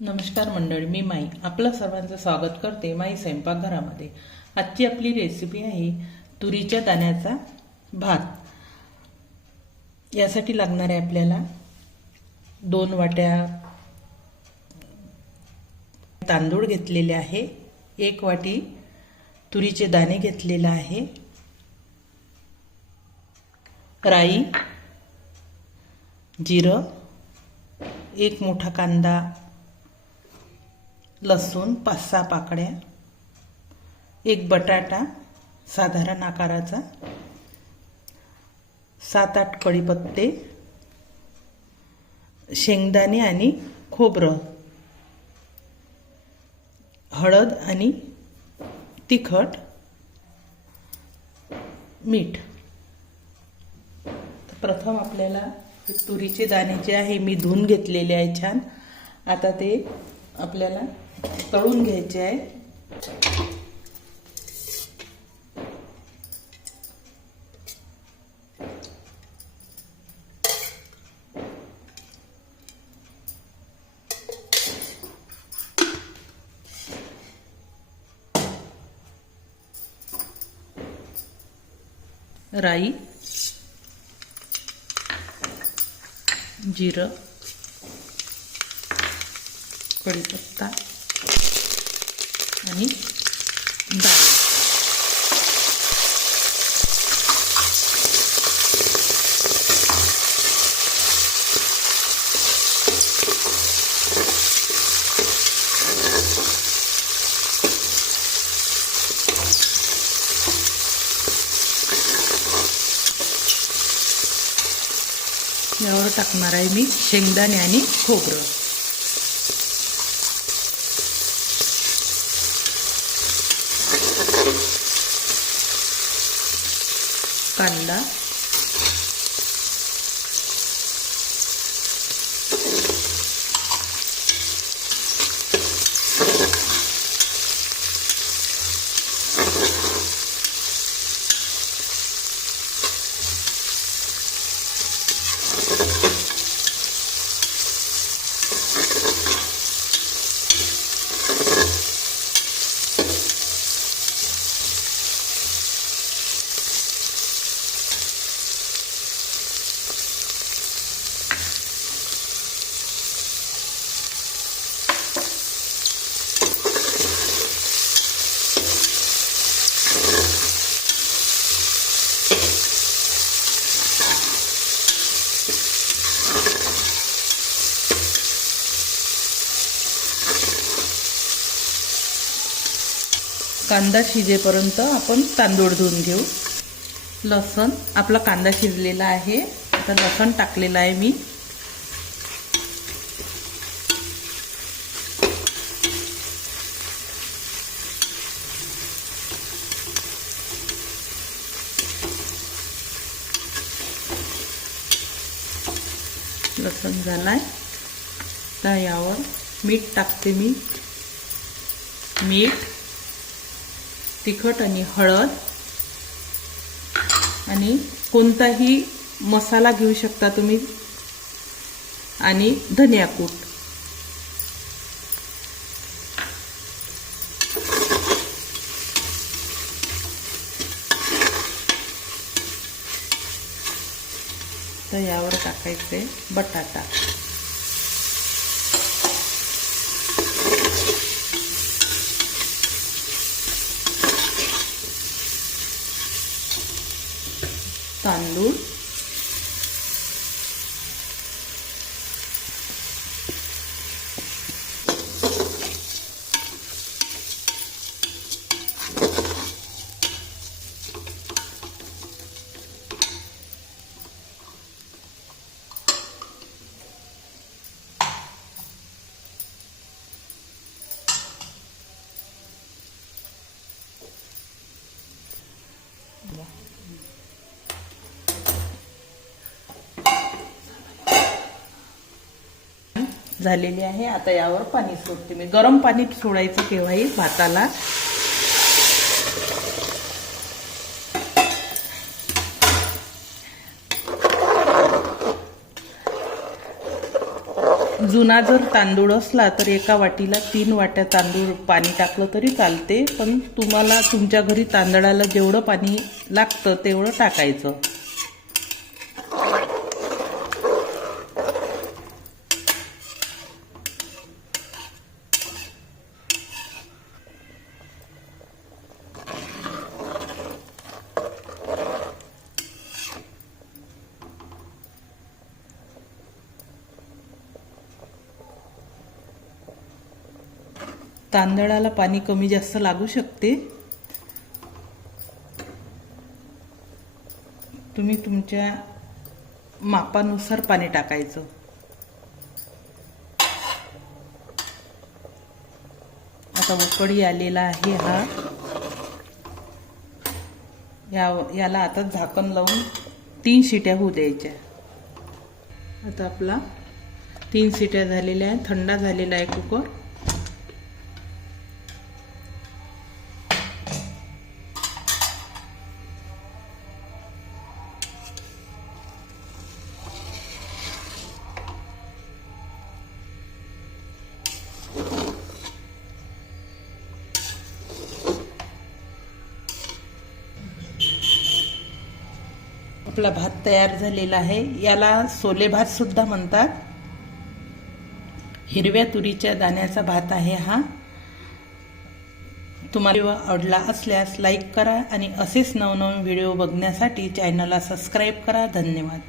नमस्कार मंडळी, मी माई आपलं सर्वांचं स्वागत करते माई स्वयंपाकघरामध्ये। आजची आपली रेसिपी आहे तुरीच्या दाण्याचा भात। यासाठी लागणार आहे आपल्याला 2 वाट्या तांदूळ घेतलेले आहे, 1 वाटी तुरीचे दाणे घेतलेले आहे, राई, जिरं, 1 मोठा कांदा, लसूण 5-6 पाकळ्या, 1 बटाटा साधारण आकाराचा, 7-8 कढीपत्ते, शेंगदाणे आणि खोबरं, हळद आणि तिखट, मीठ। प्रथम आपल्याला तुरीचे दाणे जे आहे मी धुवून घेतलेले आहे छान। आता ते आपल्याला तळून घ्यायचे आहे। राई, जिरं, कढीपत्ता आणि डाळ। यावर टाकणार आहे मी शेंगदाणे आणि खोबरं। कांदा, कांदा शिजेपर्यंत आपण तांदूळ धुवून घेऊ। लसूण, आपला कांदा शिजलेला आहे, आता लसूण टाकलेला आहे मी। लसूण झालाय तर यावर मीठ टाकते मी। मीठ, तिखट आणि हळद आणि कोणताही मसाला घेऊ शकता तुम्ही आणि धनिया कूट। तर यावर टाकायचे बटाटा, तांदूळ, झालेली आहे। आता यावर पाणी सोडते मी। गरम पाणी सोडायचं केव्हाही भाताला। जुना जर तांदूळ असला तर एका वाटीला 3 वाट्या तांदूळ पाणी टाकलं तरी चालते, पण तुम्हाला तुमच्या घरी तांदळाला जेवढं पाणी लागतं तेवढं टाकायचं. तांदळाला पाणी कमी जास्त लागू शकते. तुम्ही तुमच्या मापानुसार पाणी टाकायचं. आता उकळी आलेला आहे हा. याला आता झाकण लावून 3 शिट्या होऊ द्यायच्या. आता आपला 3 शिट्या झालेल्या आहेत. थंड झालेला आहे कुकर. आपला भात तयार झालेला आहे. याला सोले भात सुद्धा म्हणतात. हिरव्या तुरीच्या दाण्याचा भात आहे हा. तुम्हाला आवडला असल्यास लाईक करा आणि असेच नवनवीन व्हिडिओ बघण्यासाठी चॅनलला सबस्क्राईब करा. धन्यवाद.